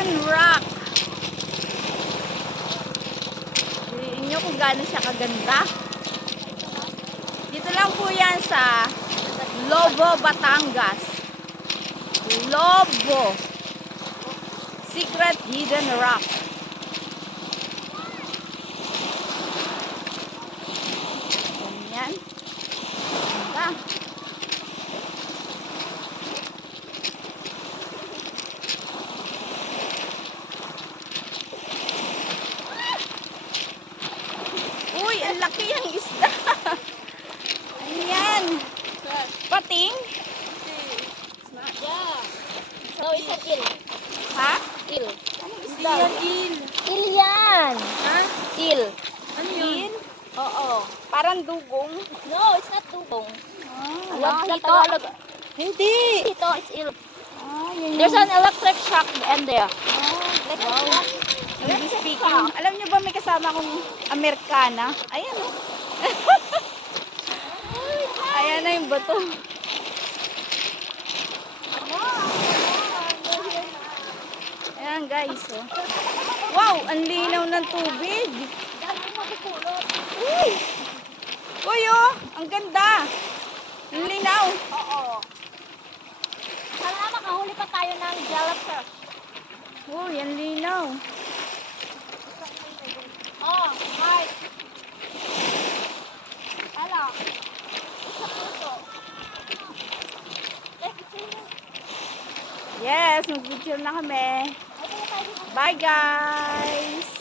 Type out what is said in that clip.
Hidden Rock. Tingnan nyo kung gaano siya kaganda. Dito lang po yan sa Lobo, Batangas. Lobo. Secret Hidden Rock. Ganyan. Ganda. Uy, ang laki ang isda. Ayan. Pating? Yeah. So it's an eel. Ha? Eel. Anong isda? Eel. Eel yan. Ha? Eel. Ano yun? Oo. Parang dugong. No, it's not dugong. Ah, Sa ito. Tagalog. Hindi. Ito, it's eel. Ah, yun There's yung... an electric shock and there. Wow. Speaking, alam niyo ba may kasama akong Amerikana? Ayan o. Ayan na yung bato. Ayan guys. Oh. Wow, ang linaw ng tubig. Uy! Uy oh, ang ganda. Ang linaw. Oo. Sana makahuli pa tayo ng jellyfish. Uy, ang linaw. Oh, hi. Hello. Sa puso. Yes, mag-picture na kami. Bye guys!